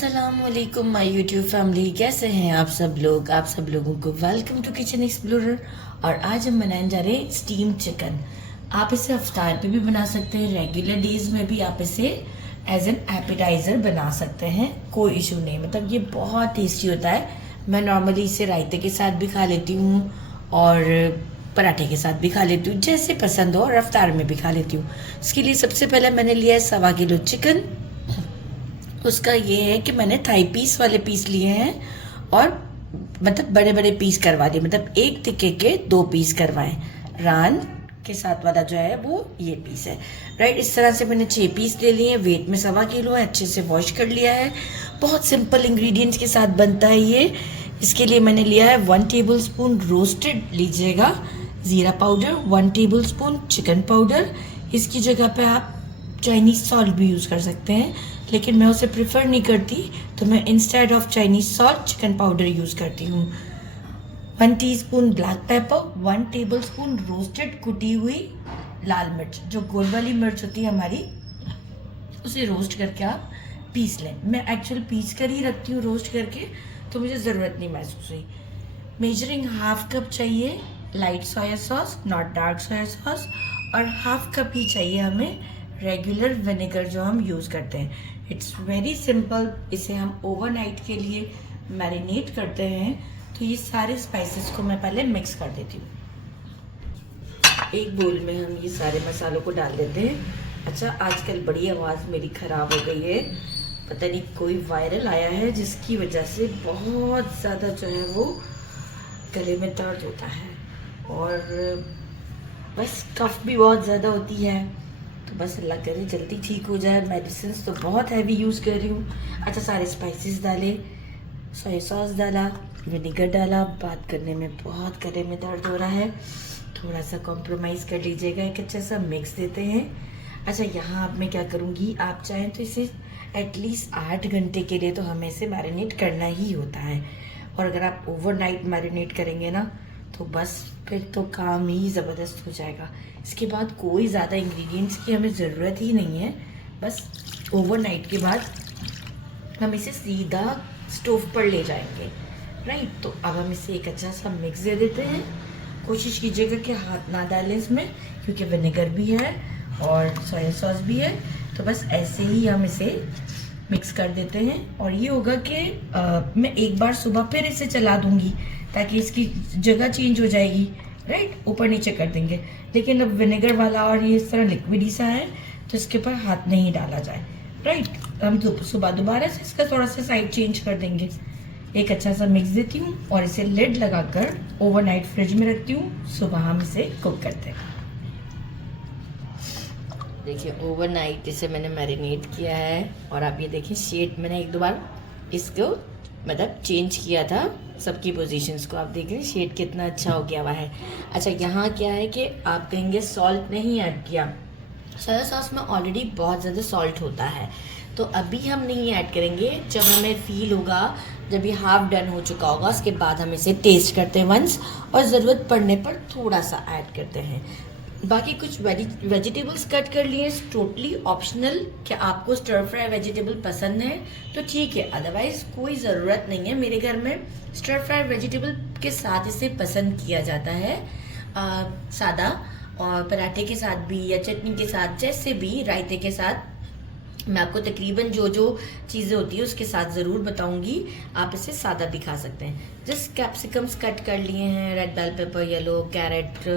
अस्सलामुअलैकुम my YouTube family, कैसे हैं आप सब लोग। आप सब लोगों को वेलकम टू किचन एक्सप्लोरर। और आज हम बनाने जा रहे हैं स्टीम चिकन। आप इसे अफ्तार पे भी बना सकते हैं, रेगुलर डेज में भी आप इसे एज एन एपेटाइजर बना सकते हैं, कोई इशू नहीं। मतलब ये बहुत टेस्टी होता है। मैं नॉर्मली इसे रायते के साथ भी खा लेती हूँ और पराठे के साथ भी खा लेती हूँ, जैसे पसंद हो, और अफ्तार में भी खा लेती हूँ। इसके लिए सबसे पहले मैंने लिया है 1.25 किलो चिकन। उसका ये है कि मैंने थाई पीस वाले पीस लिए हैं और मतलब बड़े बड़े पीस करवा दिए, मतलब एक टिक्के के 2 पीस करवाए। रान के साथ वाला जो है वो ये पीस है, राइट। इस तरह से मैंने 6 पीस ले लिए हैं। वेट में 1.25 किलो है। अच्छे से वॉश कर लिया है। बहुत सिंपल इंग्रेडिएंट्स के साथ बनता है ये। इसके लिए मैंने लिया है 1 टेबल स्पून रोस्टेड लीजिएगा ज़ीरा powder, 1 table spoon chicken powder. इसकी जगह पे आप चाइनीज सॉल्ट भी यूज़ कर सकते हैं, लेकिन मैं उसे प्रेफर नहीं करती, तो मैं instead of Chinese salt chicken powder use करती हूँ। 1 teaspoon black pepper, 1 table spoon roasted कुटी हुई लाल मिर्च, जो गोल वाली मिर्च होती है हमारी, उसे रोस्ट करके आप पीस लें। मैं एक्चुअल पीस कर ही रखती हूँ रोस्ट करके, तो मुझे ज़रूरत नहीं महसूस हुई। मेजरिंग 1/2 कप चाहिए light soya sauce, not dark soya sauce, और 1/2 कप ही चाहिए हमें रेगुलर विनेगर जो हम यूज़ करते हैं। It's very simple. इसे हम ओवरनाइट के लिए मैरिनेट करते हैं। तो ये सारे स्पाइसेस को मैं पहले मिक्स कर देती हूँ। एक बोल में हम ये सारे मसालों को डाल देते हैं। अच्छा, आजकल बड़ी आवाज़ मेरी ख़राब हो गई है, पता नहीं कोई वायरल आया है जिसकी वजह से बहुत ज़्यादा जो है वो गले में दर्द होता है, और बस कफ भी बहुत ज़्यादा होती है। तो बस अल्लाह करे जल्दी ठीक हो जाए। मेडिसिन तो बहुत हैवी यूज़ कर रही हूँ। अच्छा, सारे स्पाइसेस डाले, सोया सॉस डाला, विनेगर डाला। बात करने में बहुत गले में दर्द हो रहा है, थोड़ा सा कॉम्प्रोमाइज़ कर लीजिएगा। एक अच्छा सा मिक्स देते हैं। अच्छा, यहाँ अब मैं क्या करूँगी, आप चाहें तो इसे एटलीस्ट 8 घंटे के लिए तो हमें इसे मैरिनेट करना ही होता है। और अगर आप ओवरनाइट मैरिनेट करेंगे ना, तो बस फिर तो काम ही ज़बरदस्त हो जाएगा। इसके बाद कोई ज़्यादा इंग्रेडिएंट्स की हमें ज़रूरत ही नहीं है। बस ओवरनाइट के बाद हम इसे सीधा स्टोव पर ले जाएंगे, राइट। तो अब हम इसे एक अच्छा सा मिक्स दे देते हैं। कोशिश कीजिएगा कि हाथ ना डालें इसमें, क्योंकि विनेगर भी है और सोया सॉस भी है। तो बस ऐसे ही हम इसे मिक्स कर देते हैं। और ये होगा कि मैं एक बार सुबह फिर इसे चला दूंगी, ताकि इसकी जगह चेंज हो जाएगी, राइट। ऊपर नीचे कर देंगे। लेकिन अब विनेगर वाला और ये इस तरह लिक्विड ही सा है, तो इसके ऊपर हाथ नहीं डाला जाए, राइट। हम सुबह दोबारा से इसका थोड़ा सा साइड चेंज कर देंगे। एक अच्छा सा मिक्स देती हूँ और इसे लिड लगाकर ओवरनाइट फ्रिज में रखती हूँ। सुबह हम इसे कुक करते हैं। देखिए, ओवरनाइट इसे मैंने मैरिनेट किया है, और आप ये देखिए शेड मैंने 1-2 बार इसको मतलब चेंज किया था, सबकी पोजीशंस को। आप देख रहे शेड कितना अच्छा हो गया हुआ है। अच्छा, यहाँ क्या है कि आप कहेंगे सॉल्ट नहीं ऐड किया। सोया सॉस में ऑलरेडी बहुत ज़्यादा सॉल्ट होता है, तो अभी हम नहीं ऐड करेंगे। जब हमें फील होगा, जब ये हाफ डन हो चुका होगा, उसके बाद हम इसे टेस्ट करते हैं वंस, और ज़रूरत पड़ने पर थोड़ा सा ऐड करते हैं। बाकी कुछ वेजिटेबल्स कट कर लिए, टोटली ऑप्शनल। क्या आपको स्टर फ्राई वेजिटेबल पसंद है तो ठीक है, अदरवाइज कोई ज़रूरत नहीं है। मेरे घर में स्टर फ्राई वेजिटेबल के साथ इसे पसंद किया जाता है, सादा, और पराठे के साथ भी या चटनी के साथ, जैसे भी, रायते के साथ। मैं आपको तकरीबन जो जो चीज़ें होती है उसके साथ ज़रूर बताऊंगी। आप इसे सादा भी खा सकते हैं। जस्ट कैप्सिकम्स कट कर लिए हैं, red bell pepper, yellow carrot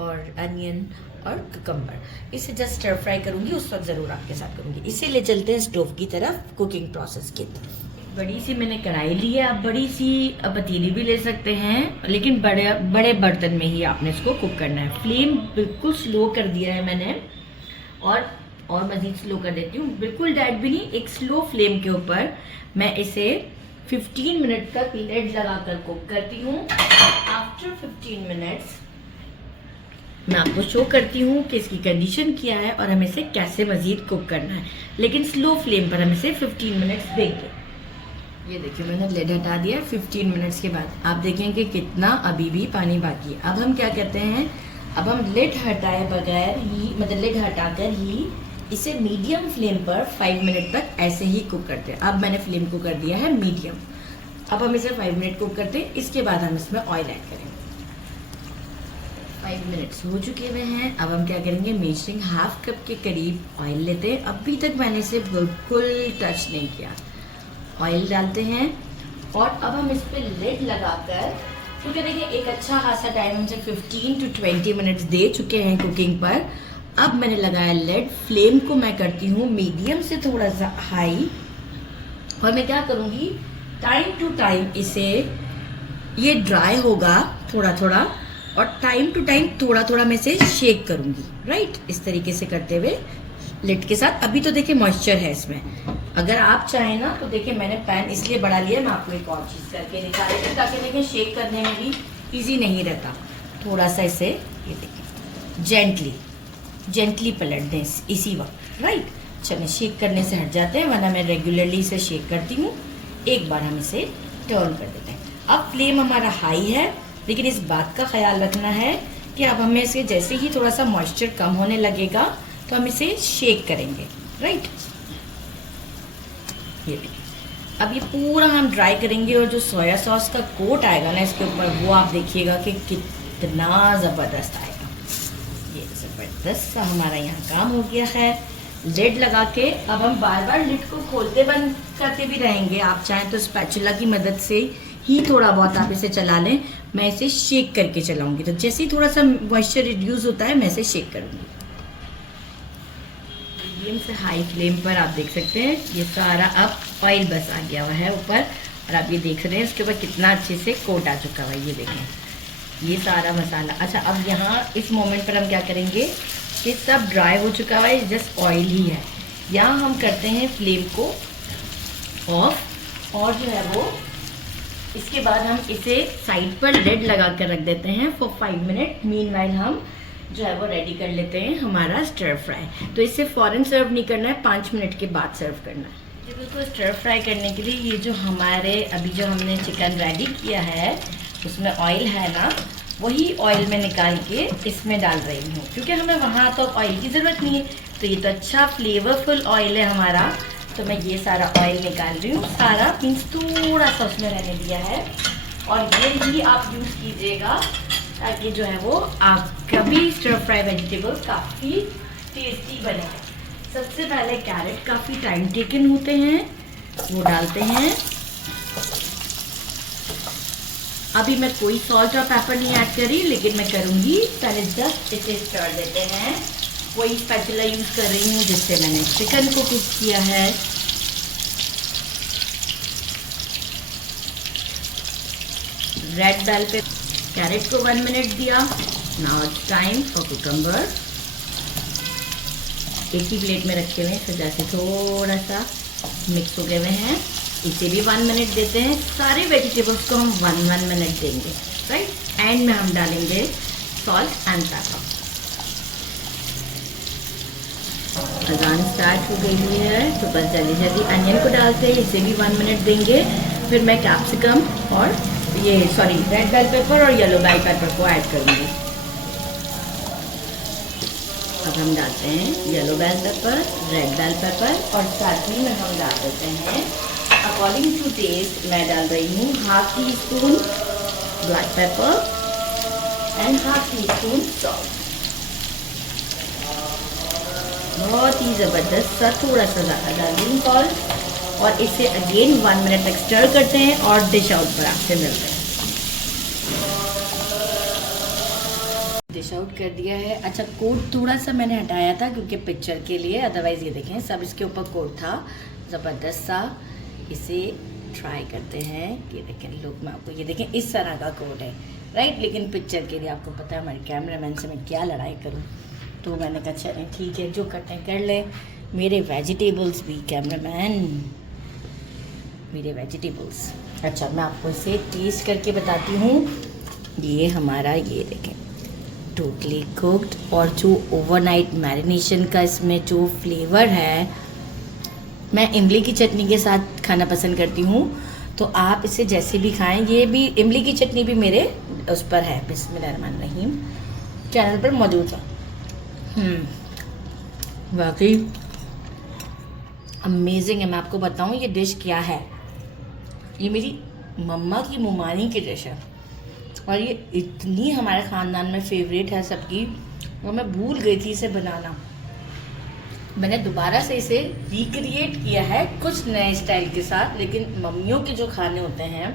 और अनियन और कुकम्बर। इसे जस्ट स्टर फ्राई करूंगी, उस वक्त ज़रूर आपके साथ करूंगी। इसे ले चलते हैं स्टोव की तरफ, कुकिंग प्रोसेस की तरफ। बड़ी सी मैंने कढ़ाई ली है। आप बड़ी सी पतीली भी ले सकते हैं, लेकिन बड़े बड़े बर्तन में ही आपने इसको कुक करना है। फ्लेम बिल्कुल स्लो कर दिया है मैंने, और मज़ीद स्लो कर देती हूँ, बिल्कुल डेड भी नहीं, एक स्लो फ्लेम के ऊपर मैं इसे 15 मिनट तक लिड लगाकर कुक करती हूँ। आफ्टर 15 मिनट्स मैं आपको शो करती हूँ कि इसकी कंडीशन क्या है और हमें इसे कैसे मज़ीद कुक करना है, लेकिन स्लो फ्लेम पर हम इसे 15 मिनट्स देंगे। ये देखिए, मैंने लिड हटा दिया। 15 मिनट्स के बाद आप देखेंगे कितना अभी भी पानी बाकी है। अब हम क्या करते हैं, अब हम लिड हटाए बगैर ही, मतलब लिड हटाकर ही इसे मीडियम फ्लेम पर 5 मिनट तक ऐसे ही कुक करते हैं। अब मैंने फ्लेम को कर दिया है मीडियम। अब हम इसे 5 मिनट कुक करते हैं, इसके बाद हम इसमें ऑयल ऐड करेंगे। 5 मिनट्स हो चुके हुए हैं। अब हम क्या करेंगे, मेजरिंग हाफ कप के करीब ऑयल लेते हैं। अभी तक मैंने इसे बिल्कुल टच नहीं किया। ऑयल डालते हैं और अब हम इस पर लिड लगाकर, क्योंकि देखिए एक अच्छा खासा टाइम हमसे 15 to 20 मिनट्स दे चुके हैं कुकिंग पर। अब मैंने लगाया लिड। फ्लेम को मैं करती हूँ मीडियम से थोड़ा सा हाई, और मैं क्या करूँगी, टाइम टू टाइम इसे, ये ड्राई होगा थोड़ा थोड़ा, और टाइम टू टाइम थोड़ा थोड़ा मैं इसे शेक करूँगी। राइट, इस तरीके से करते हुए लिड के साथ। अभी तो देखिए मॉइस्चर है इसमें, अगर आप चाहें ना तो देखिए मैंने पैन इसलिए बढ़ा लिया, मैं आपको एक और चीज़ करके निकाल देती हूँ ताकि देखिए शेक करने में भी इजी नहीं रहता। थोड़ा सा इसे ये देखिए जेंटली पलट दें इसी वक्त। राइट, चलिए शेक करने से हट जाते हैं, वरना मैं रेगुलरली इसे शेक करती हूँ। एक बार हम इसे टर्न कर देते हैं। अब फ्लेम हमारा हाई है, लेकिन इस बात का ख्याल रखना है कि अब हमें इसे जैसे ही थोड़ा सा मॉइस्चर कम होने लगेगा तो हम इसे शेक करेंगे। राइट, ये देखिए अब ये पूरा हम ड्राई करेंगे, और जो सोया सॉस का कोट आएगा ना इसके ऊपर, वो आप देखिएगा कि कितना ज़बरदस्त आएगा। ये ज़बरदस्त सा हमारा यहाँ काम हो गया है। लिड लगा के अब हम बार बार लिड को खोलते बंद करते भी रहेंगे। आप चाहें तो स्पैचुला की मदद से ही थोड़ा बहुत आप इसे चला लें। मैं इसे शेक करके चलाऊंगी, तो जैसे ही थोड़ा सा मॉइस्चर रिड्यूस होता है मैं इसे शेक करूँगी। मीडियम से हाई फ्लेम पर आप देख सकते हैं ये सारा अब ऑयल बस आ गया हुआ है ऊपर, और आप ये देख रहे हैं इसके ऊपर कितना अच्छे से कोट आ चुका हुआ है। ये देखें ये सारा मसाला। अच्छा, अब यहाँ इस मोमेंट पर हम क्या करेंगे कि सब ड्राई हो चुका हुआ है, जस्ट ऑयल ही है। यहाँ हम करते हैं फ्लेम को ऑफ, और जो है वो इसके बाद हम इसे साइड पर लिड लगा कर रख देते हैं फॉर 5 मिनट। मीनवाइल हम जो है वो रेडी कर लेते हैं हमारा स्टर फ्राई। तो इसे फ़ौरन सर्व नहीं करना है, 5 मिनट के बाद सर्व करना है। जब इसको स्टर फ्राई करने के लिए ये जो हमारे अभी जो हमने चिकन रेडी किया है उसमें ऑयल है ना, वही ऑयल में निकाल के इसमें डाल रही हूँ, क्योंकि हमें वहाँ तो ऑयल की ज़रूरत नहीं है। तो ये तो अच्छा फ्लेवरफुल ऑयल है हमारा, तो मैं ये सारा ऑयल निकाल रही हूँ। सारा मीन्स थोड़ा सा उसमें रहने दिया है, और ये ही आप यूज़ कीजिएगा ताकि जो है वो आपका भी स्टर फ्राई वेजिटेबल्स काफ़ी टेस्टी बने। सबसे पहले कैरेट काफ़ी टाइम टेकन होते हैं, वो डालते हैं। अभी मैं कोई सॉल्ट और पेपर नहीं ऐड करी, लेकिन मैं करूँगी। पहले जस्ट इसे स्टर देते हैं। वही स्पैचुला यूज़ कर रही हूँ जिससे मैंने चिकन को कुक किया है। रेड बेल पे कैरेट को 1 मिनट दिया। Now it's time for cucumber. एक ही प्लेट में रखे हुए हैं, जैसे थोड़ा सा मिक्स हो गए हुए हैं, इसे भी 1 मिनट देते हैं। सारे वेजिटेबल्स को हम 1 मिनट देंगे। राइट, एंड में हम डालेंगे सॉल्ट एंड पेपर। अजान स्टार्ट हो गई है तो बस जल्दी जल्दी अनियन को डालते हैं, इसे भी 1 मिनट देंगे। फिर मैं कैप्सिकम और रेड बेल पेपर और येलो बेल पेपर को ऐड करूँगी। अब हम डालते हैं yellow bell pepper, red bell pepper, और साथ ही में हम डाल देते हैं अकॉर्डिंग टू टेस्ट। मैं डाल रही हूँ ½ teaspoon black pepper and ½ teaspoon salt. बहुत ही ज़बरदस्त सा, थोड़ा सा ज़्यादा डाल दूँ सॉल्ट, और इसे अगेन 1 मिनट तक स्टर करते हैं और डिश आउट पर आपसे मिलते हैं। डिश आउट कर दिया है। अच्छा, कोट थोड़ा सा मैंने हटाया था क्योंकि पिक्चर के लिए, अदरवाइज़ ये देखें सब इसके ऊपर कोट था ज़बरदस्त सा। इसे ट्राई करते हैं कि देखें लोग, मैं आपको ये देखें इस तरह का कोट है। राइट, लेकिन पिक्चर के लिए आपको पता है हमारे कैमरामैन से मैं क्या लड़ाई करूँ, तो मैंने कहा चलें ठीक है, जो करते हैं कर लें। मेरे वेजिटेबल्स भी कैमरामैन, मेरे वेजिटेबल्स। अच्छा, मैं आपको इसे टेस्ट करके बताती हूँ। ये हमारा, ये देखें टोटली कुक्ड, और जो ओवरनाइट मैरिनेशन का इसमें जो फ्लेवर है, मैं इमली की चटनी के साथ खाना पसंद करती हूँ, तो आप इसे जैसे भी खाएं। ये भी इमली की चटनी भी मेरे उस पर है, बिस्मिल्लाहिर्रहमानिर्रहीम, चैनल पर मौजूद है। वाकई अमेजिंग है। मैं आपको बताऊं ये डिश क्या है। ये मेरी मम्मा की मुमानी की डिश है और ये इतनी हमारे ख़ानदान में फेवरेट है सबकी, और मैं भूल गई थी इसे बनाना। मैंने दोबारा से इसे रिक्रिएट किया है कुछ नए स्टाइल के साथ, लेकिन मम्मियों के जो खाने होते हैं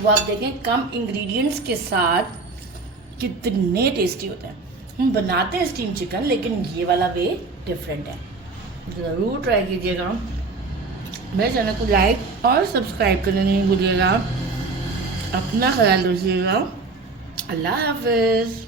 वो आप देखें कम इंग्रेडिएंट्स के साथ कितने टेस्टी होते हैं। हम बनाते हैं स्टीम चिकन, लेकिन ये वाला वे डिफरेंट है। ज़रूर ट्राई कीजिएगा। मेरे चैनल को लाइक और सब्सक्राइब करना नहीं भूलिएगा। अपना ख्याल रखिएगा। अल्लाह हाफिज़।